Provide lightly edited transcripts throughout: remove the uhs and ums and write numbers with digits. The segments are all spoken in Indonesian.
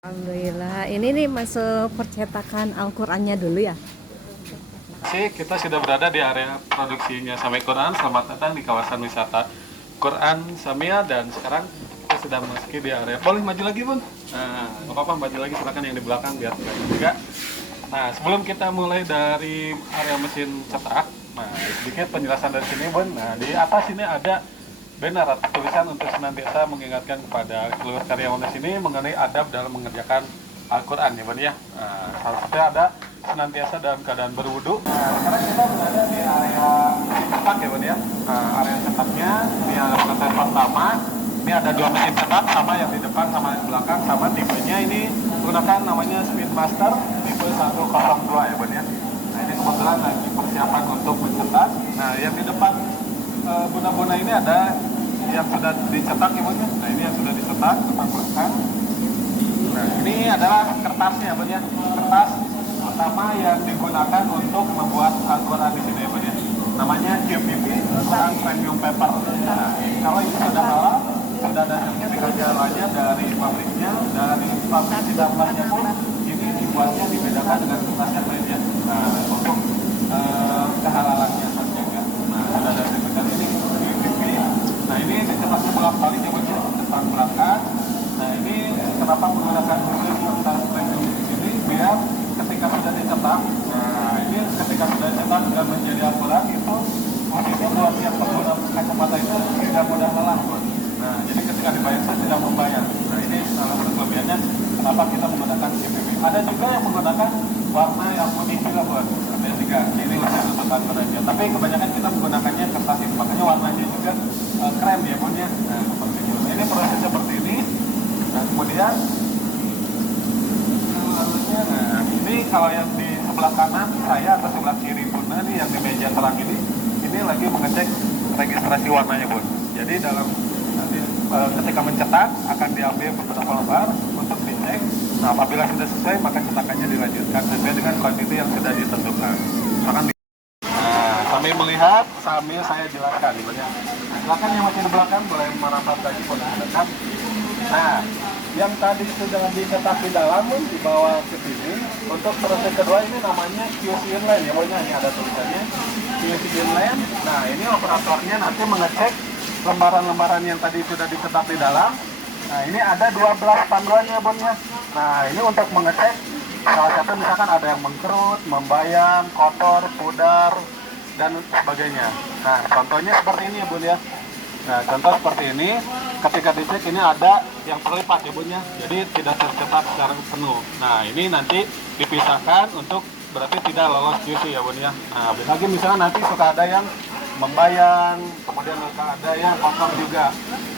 Alhamdulillah, ini nih masuk percetakan Al-Qur'annya dulu ya. Kita sudah berada di area produksinya Sami Quran. Selamat datang di kawasan wisata Quran Samia, dan sekarang kita sudah memasuki di area. Boleh maju lagi, Bun? Nah, nggak apa-apa, maju lagi silakan yang di belakang biar kelihatan juga. Nah, sebelum kita mulai dari area mesin cetak, nah sedikit penjelasan dari sini, Bun. Nah, di atas ini ada banner atau tulisan untuk senantiasa mengingatkan kepada seluruh karyawan di sini mengenai adab dalam mengerjakan Al-Quran, ya Bun ya. Nah, salah satunya ada senantiasa dalam keadaan berwudu. Nah, sekarang kita berada di area cetak, ya Bun ya. Nah, area cetaknya ini area proses pertama. Ini ada dua mesin cetak, sama yang di depan sama yang di belakang, sama tipenya ini menggunakan namanya Speedmaster tipe 102, ya Bun ya. Nah, ini kebetulan lagi persiapan untuk mencetak. Nah, yang di depan Buna-buna ini ada yang sudah dicetak, ya Bun ya. Nah, ini yang sudah dicetak depan belakang. Nah, ini adalah kertasnya, Bun ya. Kertas pertama yang digunakan untuk membuat Al-Quran di sini, ya Bun ya. Namanya QPP, Quran Premium Paper. Nah, kalau ini sudah halal, sudah ada sertifikat jalannya dari pabriknya, dari pabrik di dalamnya pun ini dibuatnya dibedakan dengan kertas yang lainnya. Nah, untuk kehalalannya terjaga. Nah, ada sertifikat ini QPP. Nah, ini dicetaknya bolak-balik, ya Bun ya, cetak belakang. Nah, ini kenapa menggunakan khusus kertas premium di sini, biar ketika sudah dicetak, nah ini ketika sudah dicetak dan menjadi Al-Quran itu posisinya buat yang pengguna kacamata itu tidak mudah lelah, Bun. Nah, jadi ketika dibayar tidak membayar. Nah, ini salah satu kelebihannya kenapa kita menggunakan CPP. Ada juga yang menggunakan warna yang putih juga, Bun. Ada tiga. Ini khusus untuk Al-Quran aja. Tapi kebanyakan kita menggunakannya kertas ini, makanya warnanya juga krem, ya Bun ya. Nah, seperti itu. Ini prosesnya seperti ini. Nah, kemudian nah ini kalau yang di sebelah kanan saya atau sebelah kiri Bunda nih, yang di meja terang ini lagi mengecek registrasi warnanya, Bun. Jadi dalam nanti ketika mencetak akan diambil beberapa lembar untuk dicek. Nah, apabila sudah selesai maka cetakannya dilanjutkan sesuai dengan kuantiti yang sudah ditentukan. Silakan. Nah, sambil melihat, sambil saya jelaskan, Bun ya. Nah, silakan yang masih di belakang boleh merapat lagi, boleh dekat. Nah, yang tadi sudah dicetak di dalam dibawa ke sini. Untuk proses kedua ini namanya QC inline, ya pokoknya ini ada tulisannya QC inline. Nah, ini operatornya nanti mengecek lembaran-lembaran yang tadi sudah dicetak di dalam. Nah, ini ada 12 panduannya, Bunnya. Nah, ini untuk mengecek salah satu misalkan ada yang mengkerut, membayang, kotor, pudar, dan sebagainya. Nah, contohnya seperti ini, ya Bun ya. Nah, contoh seperti ini, ketika dicek ini ada yang terlipat, ya Bun ya. Jadi tidak tercetak secara penuh. Nah, ini nanti dipisahkan untuk berarti tidak lolos QC, ya Bun ya. Nah, lagi misalnya nanti suka ada yang membayang, kemudian suka ada yang kotor juga.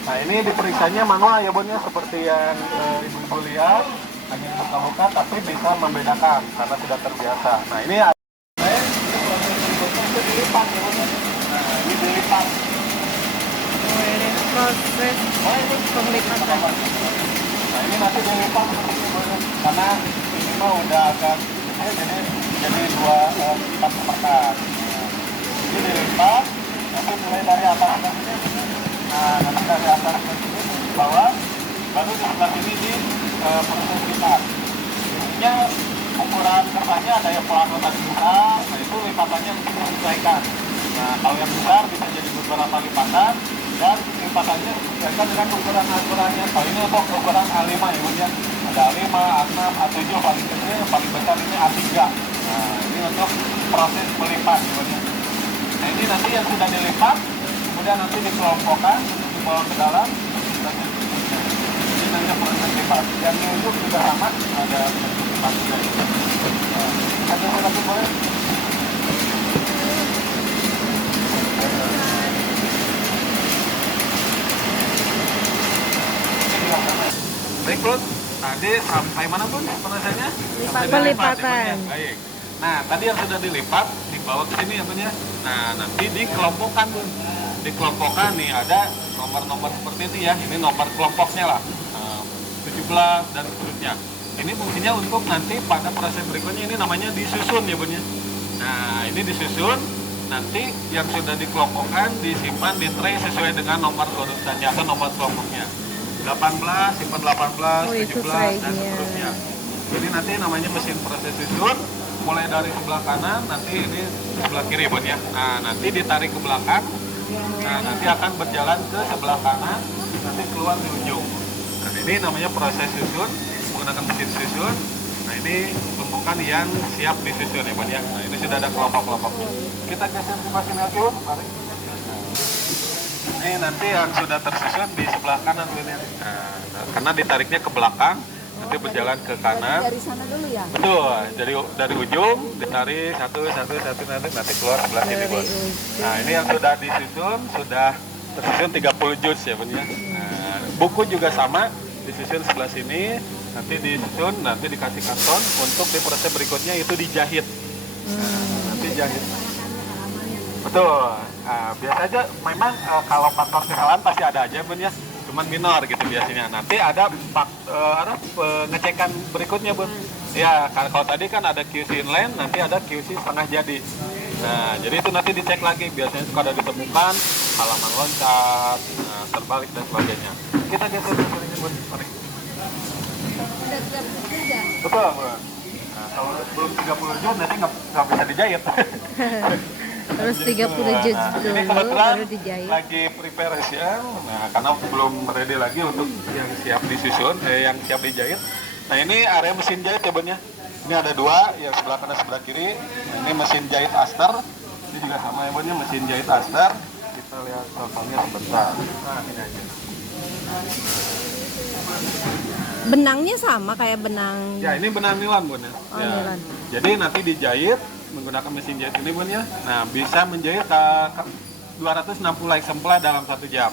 Nah, ini diperiksanya manual, ya Bun ya, seperti yang ibu-ibu lihat, hanya buka-buka tapi bisa membedakan karena sudah terbiasa. Nah, ini ada dilipat, ya Bun ya. Nah, ini dilipat. Ini proses penglipatan. Nah, ini nanti dilipat karena ini mah udah agak jadi dua lipat sepakat. Ini dilipat, nanti mulai dari atas ke sini. Nah, nanti dari atas ke sini ke bawah, baru di sebelah sini di proses lipat. Ini ukuran kertasnya ada yang pelan tadi kita, nah itu lipatannya mesti disesuaikan. Nah, kalau yang besar bisa jadi beberapa lipatan, dan lipatannya disesuaikan dengan ukuran Al-Qurannya. Kalau ini untuk ukuran A5, ya Bun ya. Ada A5, A6, A7, paling kecil, yang paling besar ini A3. Nah, ini untuk proses melipat, ya Bun ya. Nah, ini nanti yang sudah dilipat, kemudian nanti dikelompokkan, dibawa ke dalam, dan ini namanya proses lipat. Yang di ujung juga sama, ada proses lipat juga. Nah, ada lagi boleh? Baik, Bro. Tadi sampai mana, Bun? Prosesnya? Pelipatan. Baik. Nah, tadi yang sudah dilipat dibawa ke sini, ya Bun ya. Nah, nanti dikelompokkan, Bun. Dikelompokkan nih ada nomor-nomor seperti ini ya. Ini nomor kelompoknya lah. 17 dan seterusnya. Ini fungsinya untuk nanti pada proses berikutnya ini namanya disusun, ya Bun ya. Nah, ini disusun, nanti yang sudah dikelompokkan disimpan di tray sesuai dengan nomor urutannya atau nomor kelompoknya. 18, simpan 18, Oh, itu 17 dan frame-nya. seterusnya. Jadi nanti namanya mesin proses susun mulai dari sebelah kanan, nanti ini sebelah kiri Bun ya. Nah, nanti ditarik ke belakang. Nah, nanti akan berjalan ke sebelah kanan, nanti keluar di ujung. Dan ini namanya proses susun menggunakan mesin susun. Nah, ini tumpukan yang siap disusun ya Bun ya. Nah, ini sudah ada kelompok-kelompoknya. Kita geser ke mesin lagi Bun. Mari. Ini nanti yang sudah tersusun di sebelah kanan Bun ya. Nah, karena ditariknya ke belakang, nanti berjalan ke kanan. Dari sana dulu ya? Betul, dari ujung ditarik satu nanti keluar sebelah sini Bun. Nah, ini yang sudah disusun, sudah tersusun 30 juz ya Bun ya. Nah, buku juga sama, disusun sebelah sini, nanti disusun, nanti dikasih karton untuk di proses berikutnya itu dijahit. Nah, nanti jahit. Betul. Nah, biasa aja memang kalau faktor kesalahan pasti ada aja Bun ya. Cuman minor gitu biasanya. Nanti ada pengecekan berikutnya Bun. Ya, kalau tadi kan ada QC inline, nanti ada QC setengah jadi. Nah, jadi itu nanti dicek lagi. Biasanya suka ada ditemukan halaman loncat, terbalik dan sebagainya. Kita geser dulu ini Bun. Mari. Betul Bun. Nah, kalau belum 30 juz nanti nggak bisa dijahit. Terus 30 juz Nah, dulu ini kebetulan baru dijahit. lagi preparation, nah karena belum ready lagi untuk yang siap disusun, yang siap dijahit. Nah ini area mesin jahit ya Bun ya. Ini ada dua, yang sebelah kanan sebelah kiri. Nah, ini mesin jahit aster, ini juga sama ya Bun ya, mesin jahit aster. Kita lihat contohnya sebentar. Nah ini aja. Benangnya sama kayak benang. Ya ini benang nilan Bun ya. Oh, Ya. nilan. Jadi nanti dijahit menggunakan mesin jahit ini Bun ya. Nah bisa menjahit 260 exemplar dalam 1 jam.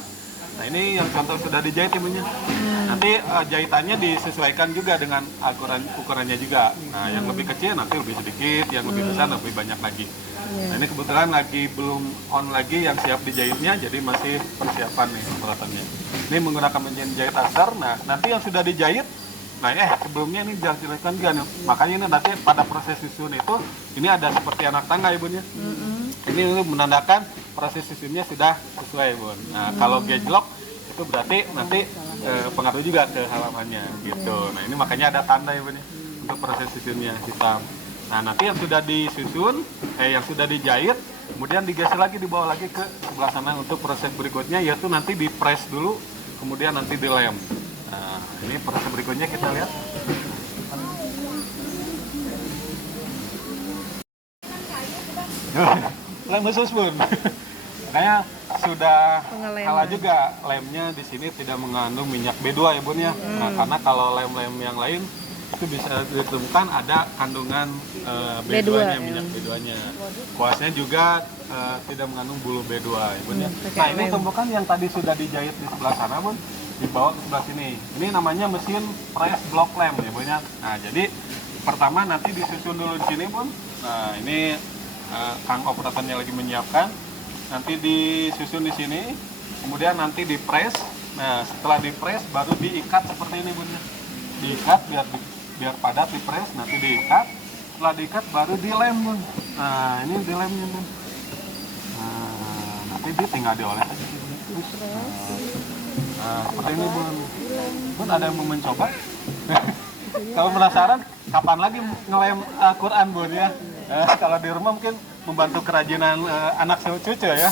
Nah ini yang contoh sudah dijahit ya Bun ya. Nanti jahitannya disesuaikan juga dengan ukurannya juga. Nah yang lebih kecil nanti lebih sedikit, yang lebih besar lebih banyak lagi. Nah ini kebetulan lagi belum on lagi yang siap dijahitnya, jadi masih persiapan nih pembuatannya. Ini menggunakan mesin jahit aster. Nah nanti yang sudah dijahit, nah sebelumnya ini jangan dilakukan juga nih. Makanya ini nanti pada proses susun itu ini ada seperti anak tangga ya Bun ya. Ini menandakan proses susunnya sudah sesuai Bun. Nah kalau gejlok itu berarti nanti pengaruh juga ke halamannya gitu. Nah ini makanya ada tanda ya Bun ya untuk proses susunnya hitam. Nah nanti yang sudah disusun, yang sudah dijahit, kemudian digeser lagi, dibawa lagi ke sebelah sana untuk proses berikutnya, yaitu nanti di press dulu, kemudian nanti dilem. Nah ini proses berikutnya kita lihat. Lem khusus Bun. Makanya sudah Pengeleman. kalah juga lemnya di sini tidak mengandung minyak B2 ya Bun ya. Nah, karena kalau lem-lem yang lain itu bisa ditemukan ada kandungan B2-nya, ya. minyak B2-nya. Kuasnya juga tidak mengandung bulu B2 ya Bun ya. pakai Nah, ini lem. tumpukan yang tadi sudah dijahit di sebelah sana Bun, dibawa ke sebelah sini. Ini namanya mesin press block lem ya Bun ya. Nah, jadi pertama nanti disusun dulu di sini Bun. Nah, ini Kang operatornya lagi menyiapkan. Nanti disusun di sini, kemudian nanti dipres. Nah, setelah dipres baru diikat seperti ini Bun ya. Diikat biar padat, dipres, nanti diikat. Setelah diikat baru dilem Bun. Nah, ini dilemnya Bun. Nah, nanti dia tinggal dioles aja. Nah, seperti ini Bun. Bun ada yang mau mencoba? Kalau penasaran, kapan lagi ngelem Al-Quran Bun ya? Kalau di rumah mungkin membantu kerajinan anak cucu ya.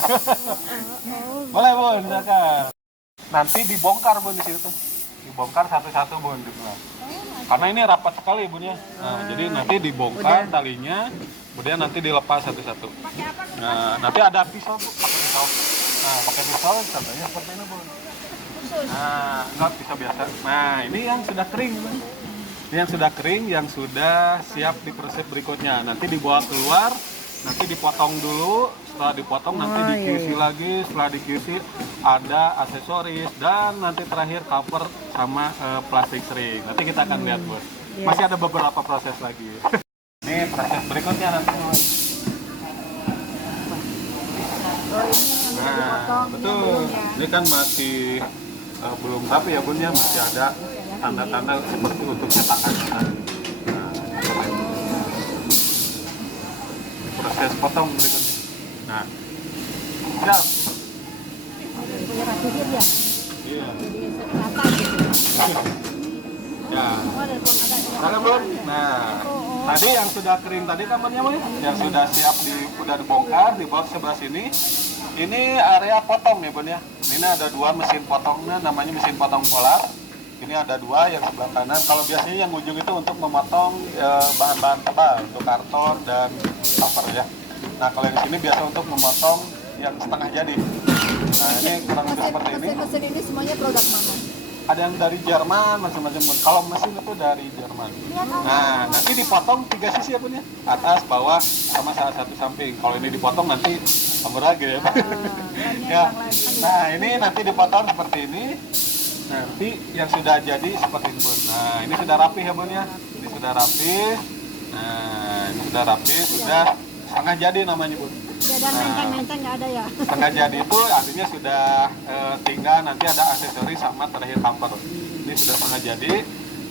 Boleh Bun, silakan. Nanti dibongkar Bun di situ. Dibongkar satu-satu Bun di belakang. Karena ini rapat sekali Bun ya. Nah, jadi nanti dibongkar talinya, kemudian nanti dilepas satu-satu. Nah, nanti ada pisau Bu, pakai pisau. Nah, pakai pisau contohnya seperti ini Bun. Nah, enggak pisau biasa. Nah, ini yang sudah kering Bun. Ini yang sudah kering, yang sudah siap di proses berikutnya. Nanti dibawa keluar, nanti dipotong dulu. Setelah dipotong nanti di-QC lagi. Setelah di-QC ada aksesoris dan nanti terakhir cover sama plastik sering. Nanti kita akan lihat Bun. Masih ada beberapa proses lagi. Ini proses berikutnya nanti Bun. Nah, betul. Ini kan masih belum rapi ya Bun ya, masih ada tanda-tanda seperti untuk cetakan. Nah, proses potong berikutnya. Nah, siap. Iya. Jadi rata gitu. Ya. Oh, ada Karena Bun, nah tadi yang sudah kering tadi kamarnya Bun, yang sudah siap udah dibongkar dibawa ke sebelah sini. Ini area potong ya Bun ya. Ini ada dua mesin potongnya, namanya mesin potong polar. Ini ada dua yang sebelah kanan. Kalau biasanya yang ujung itu untuk memotong bahan-bahan tebal untuk karton dan cover ya. Nah kalau yang sini biasa untuk memotong yang setengah jadi. Nah ini kurang lebih seperti ini. Mesin ini semuanya produk mana? Ada yang dari Jerman macam-macam Bun. Kalau mesin itu dari Jerman. Nah nanti dipotong 3 sisi ya Bun ya, atas, bawah, sama salah satu samping. Kalau ini dipotong nanti tambah lagi ya. Ya. Nah ini nanti dipotong seperti ini. Nanti yang sudah jadi seperti ini Bun. Nah ini sudah rapi ya Bun ya. Ini sudah rapi. Nah ini sudah rapi, sudah setengah jadi namanya Bun. Tidak ada menteng-menteng, nggak ada ya? Setengah jadi itu artinya sudah tinggal nanti ada aksesoris sama terakhir cover. Ini sudah setengah jadi.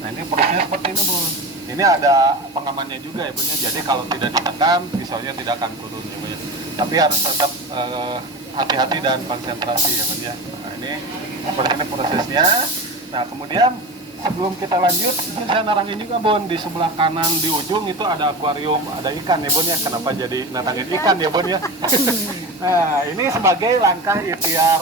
Nah ini prosesnya seperti ini Bun. Ini ada pengamannya juga ya Bun ya. Jadi kalau tidak ditekan pisaunya tidak akan turun ya Bun ya. Tapi harus tetap hati-hati dan konsentrasi ya Bun ya. Nah ini seperti ini prosesnya. Nah kemudian sebelum kita lanjut, saya narangin juga Bun, di sebelah kanan di ujung itu ada akuarium, ada ikan ya Bun ya. Kenapa jadi narangin ikan ya Bun ya? Nah ini sebagai langkah ikhtiar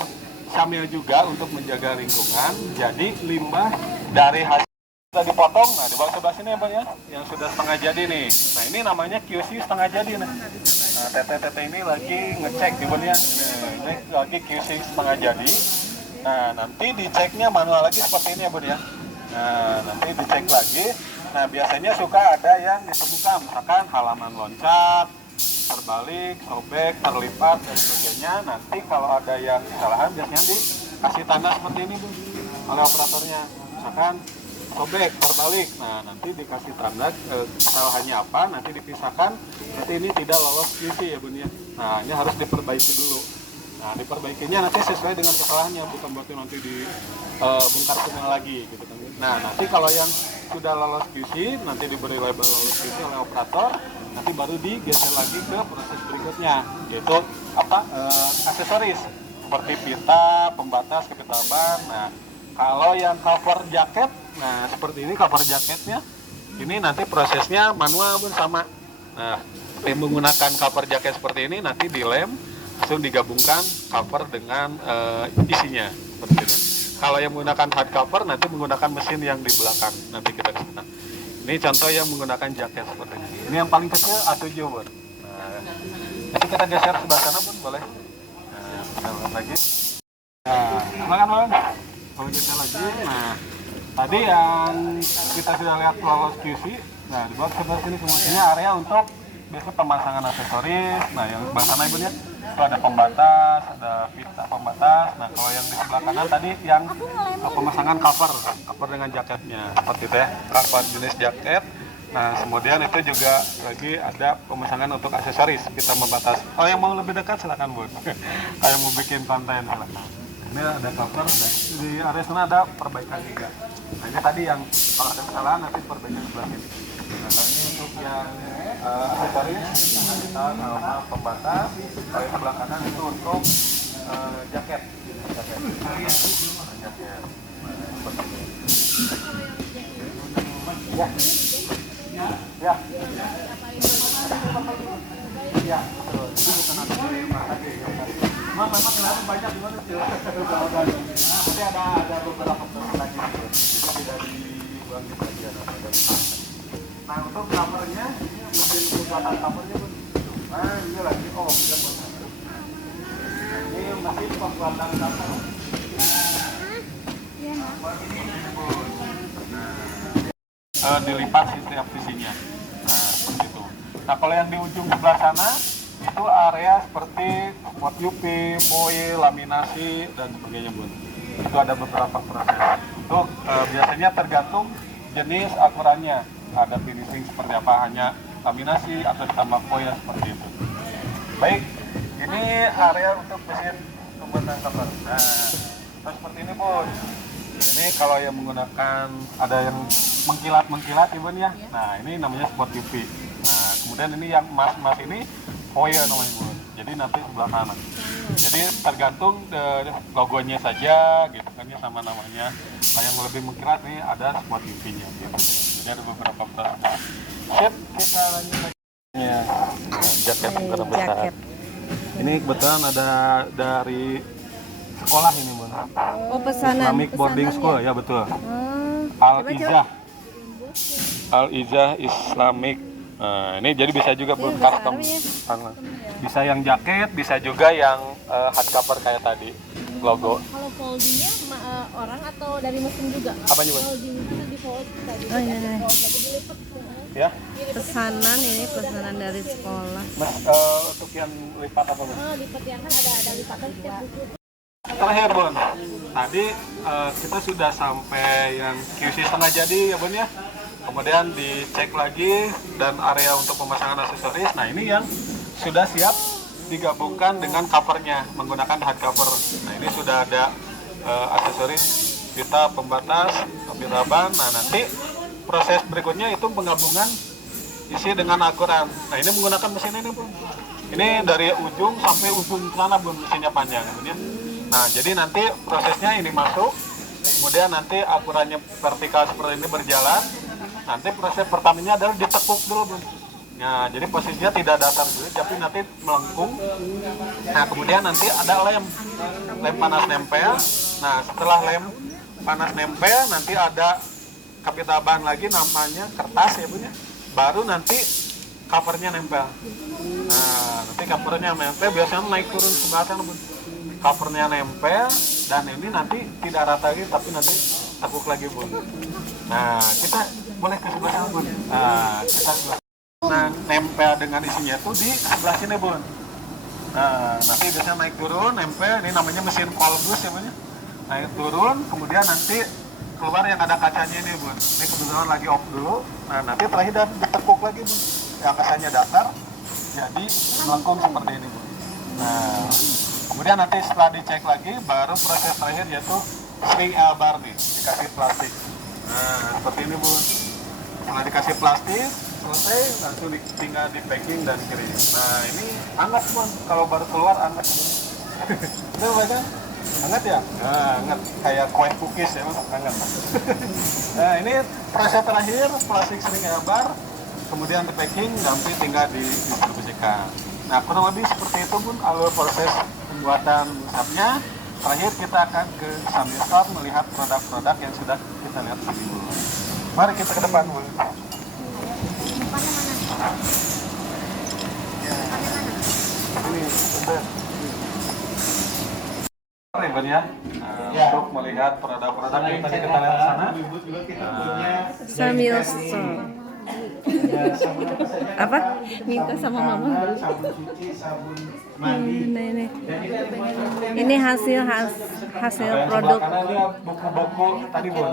Syamil juga untuk menjaga lingkungan. Jadi limbah dari hasil sudah dipotong, nah di bawah sebelah sini ya Bun ya, yang sudah setengah jadi nih. Nah ini namanya QC setengah jadi nih. Nah tete-tete ini lagi ngecek ya Bun ya. Nah, ini lagi QC setengah jadi. Nah nanti diceknya manual lagi seperti ini ya Bun ya. Nah, nanti dicek lagi. Nah, biasanya suka ada yang ditemukan, misalkan halaman loncat, terbalik, sobek, terlipat, dan sebagainya. Nanti kalau ada yang kesalahan, biasanya dikasih tanda seperti ini, Bu, oleh operatornya. Misalkan sobek, terbalik. Nah, nanti dikasih tanda kesalahannya apa, nanti dipisahkan. Nanti ini tidak lolos QC ya, Bun ya. Nah, ini harus diperbaiki dulu. Nah, diperbaikinya nanti sesuai dengan kesalahannya, bukan berarti nanti dibongkar semua lagi gitu kan. Nah, nanti kalau yang sudah lolos QC, nanti diberi label lolos QC oleh operator, nanti baru digeser lagi ke proses berikutnya, yaitu aksesoris seperti pita, pembatas, pita ban. Nah, kalau yang cover jaket, nah seperti ini cover jaketnya, ini nanti prosesnya manual pun sama. Nah, yang menggunakan cover jaket seperti ini nanti dilem, langsung digabungkan cover dengan isinya seperti itu. Kalau yang menggunakan hard cover nanti menggunakan mesin yang di belakang, nanti kita kesana. Ini contoh yang menggunakan jaket seperti ini. Ini yang paling kecil A7 Bun. Nah, nanti kita geser sebelah sana Bun, boleh. Nah, kita lihat lagi. Nah, makan Bang. Kalau geser lagi, nah tadi yang kita sudah lihat lolos QC. Nah, di bawah sebelah sini semuanya area untuk biasa pemasangan aksesoris. Nah, yang sebelah sana Ibu lihat itu ada pembatas, ada pita pembatas. Nah, kalau yang di sebelah kanan tadi yang pemasangan cover dengan jaketnya seperti itu ya, cover jenis jaket. Nah, kemudian itu juga lagi ada pemasangan untuk aksesoris, pita membatas. Kalau yang mau lebih dekat silakan Bun. Kalau mau bikin konten silakan. Ini ada cover, di area sana ada perbaikan juga. Nah, ini tadi yang kalau ada kesalahan nanti perbaikan sebelah sini. Nah, ini untuk yang aksesoris, kita sama pembatas. Kalau yang sebelah kanan itu untuk jaket. Jaket. Ya. Ya. Ya, betul. Itu bukan ada dari lagi. Memang kenapa banyak gimana sih? Nanti ada beberapa produk lagi. Itu tidak dibuang di bagian apa. Nah, untuk covernya, ini mesin pembuatan covernya Bun. Nah, ini lagi kita buat. Ini mesin pembuatan cover. Dilipat setiap sisinya. Nah, seperti itu. Nah, kalau yang di ujung sebelah sana itu area seperti spot UV, foil, laminasi dan sebagainya Bun. Itu ada beberapa proses. Itu biasanya tergantung jenis akurannya. Ada finishing seperti apa, hanya laminasi atau ditambah foil seperti itu. Baik, ini area untuk mesin pembuatan cover. Nah, seperti ini Bun. Ini kalau yang menggunakan ada yang mengkilat ya Bun ya. Nah, ini namanya spot UV. Nah, kemudian ini yang emas ini foil namanya Bun. Jadi jadi nanti sebelah kanan. Jadi tergantung logonya saja gitu kan ya, sama namanya. Nah, yang lebih mengkilat nih ada spot UV-nya gitu. Jadi ada beberapa perbedaan. Sip, kita lanjut lagi. Ya, jaket ukuran besar. Jaket. Ini kebetulan ada dari sekolah ini, Bun. Oh, pesanan. Islamic Boarding School, ya betul. Al-Izah. Al-Izah Islamic. Nah, ini jadi bisa juga Bun custom. Bisa yang jaket, bisa juga yang hardcover kayak tadi, logo. Kalau foldingnya orang atau dari mesin juga? Apanya, Bun? Folding itu di fold tadi. Oh iya, iya. Lagi dilipat. Ya. Pesanan ini pesanan dari sekolah. Mas, untuk yang lipat apa, Bun? Lipat ya kan ada lipatan setiap buku. Terakhir Bun, tadi kita sudah sampai yang QC setengah jadi ya Bun ya. Kemudian dicek lagi dan area untuk pemasangan aksesoris. Nah ini yang sudah siap digabungkan dengan covernya menggunakan hardcover. Nah ini sudah ada aksesoris pita pembatas, topi raban. Nah nanti proses berikutnya itu penggabungan isi dengan Al-Quran. Nah ini menggunakan mesin ini Bun. Ini dari ujung sampai ujung celana Bun, mesinnya panjang Bun ya. Nah, jadi nanti prosesnya ini masuk, kemudian nanti Al-Qurannya vertikal seperti ini berjalan. Nanti proses pertamanya adalah ditekuk dulu, Bun. Nah, jadi posisinya tidak datar dulu, tapi nanti melengkung. Nah, kemudian nanti ada lem panas nempel. Nah, setelah lem panas nempel, nanti ada kapitaban lagi namanya kertas ya, Bun ya. Baru nanti covernya nempel. Nah, nanti covernya nempel, biasanya naik turun ke belakang, Bun. Covernya nempel dan ini nanti tidak rata lagi tapi nanti tekuk lagi Bun. Nah kita boleh ke sebelah sana Bun. Nah kita nempel dengan isinya itu di sebelah sini Bun. Nah nanti biasanya naik turun nempel, ini namanya mesin kolbus ya Bun. Naik turun kemudian nanti keluar yang ada kacanya ini Bun. Ini kebetulan lagi off dulu. Nah nanti terakhir dan ditekuk lagi Bun. Yang kacanya datar jadi melengkung seperti ini Bun. Nah kemudian nanti setelah dicek lagi, baru proses terakhir yaitu string L-bar nih, dikasih plastik. Nah, seperti ini Bun. Setelah dikasih plastik, selesai, langsung tinggal di packing dan kirim. Nah, ini hangat Bun, kalau baru keluar hangat Bun. Itu baca? Hangat ya? Nah, hangat. Kayak kue cookies ya Bun, hangat. Nah, ini proses terakhir, plastik string L-bar, kemudian di packing, nanti tinggal didistribusikan. Nah, kurang lebih seperti itu Bun, alur proses pembuatan mushafnya. Terakhir kita akan ke Sambil Store melihat produk-produk yang sudah kita lihat di sini. Mari kita ke depan Bun. Ini benar. Mari Bun ya. Untuk melihat produk-produk yang tadi kita lihat di sana. Sambil Store. Apa? Minta sama mama. Sabun cuci, sabun mandi. Ini hasil produk buku-buku tadi Bun.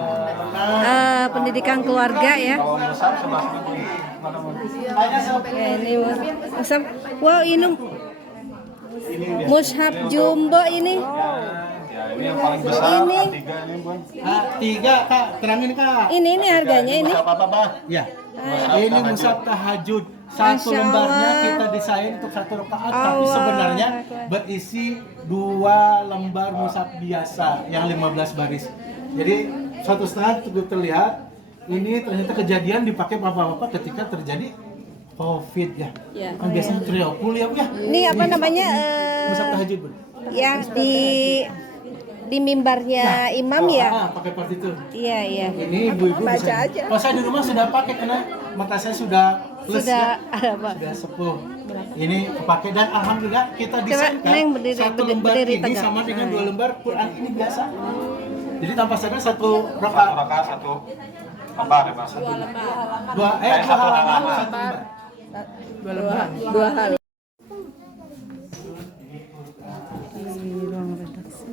pendidikan keluarga ya. Kalau mushaf sebelah sini Bun. Mana Bun? Ini mushaf. Wow, ini mushaf jumbo ini. Ya, ini yang paling besar, Ini. A3 ini Bun. A3 Kak, terangin Kak. Ini harganya ini. Mushaf apa Bang? Ya. Mushaf Ini tahajud. mushaf tahajud. Satu Masya lembarnya Allah. kita desain untuk 1 rakaat, tapi Allah sebenarnya Akbar. berisi 2 lembar mushaf biasa yang 15 baris. Jadi 1,5 cukup terlihat. Ini ternyata kejadian dipakai bapak-bapak ketika terjadi COVID ya. Kan biasanya trio kuliah ya. Ini apa namanya? Mushaf tahajud, Bun. Ya di mimbarnya imam ya. Pakai partitur. Iya, iya. Ini ibu-ibu Baca bisa. aja. Kalau saya di rumah sudah pakai karena mata saya sudah plus Sudah ya. ada Pak. Sudah sepuh. Ini kepake dan alhamdulillah kita Coba, desainkan Neng, berdiri- satu berdiri- lembar berdiri ini tegak. sama dengan Nah. 2 lembar Quran ini biasa. Jadi tanpa sadar satu Satu rakaat, rakaat, satu lembar ya Bang. dua Satu halaman, halaman. satu lembar. Dua hal. Di ruang redaksi.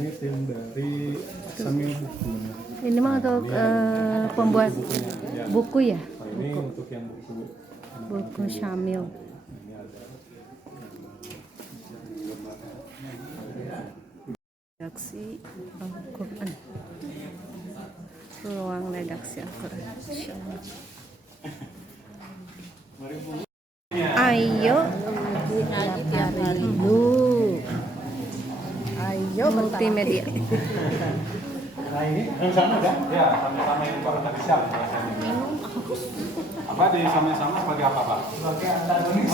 Ini tim dari Sambil Buku. Ini mah untuk pembuat buku ya, Nah, ini untuk yang buku. buku Syamil. Ini ada Redaksi Al-Quran. Ruang redaksi Al-Quran. Insyaallah. Ayo Ayo multimedia. Nah ini yang sana ada? Ya, sama-sama yang baru tadi siang. Apa di sama-sama sebagai apa, Pak? Sebagai antagonis.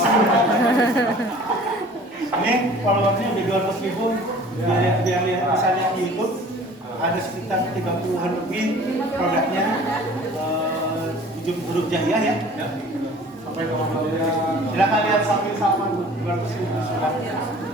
Ini followernya udah 200 ribu. Biar lihat misalnya di YouTube ada sekitar 30-an lebih produknya huruf jahiyah ya. Ya. Sampai ke silakan lihat sampai sama 200 ribu. Silakan.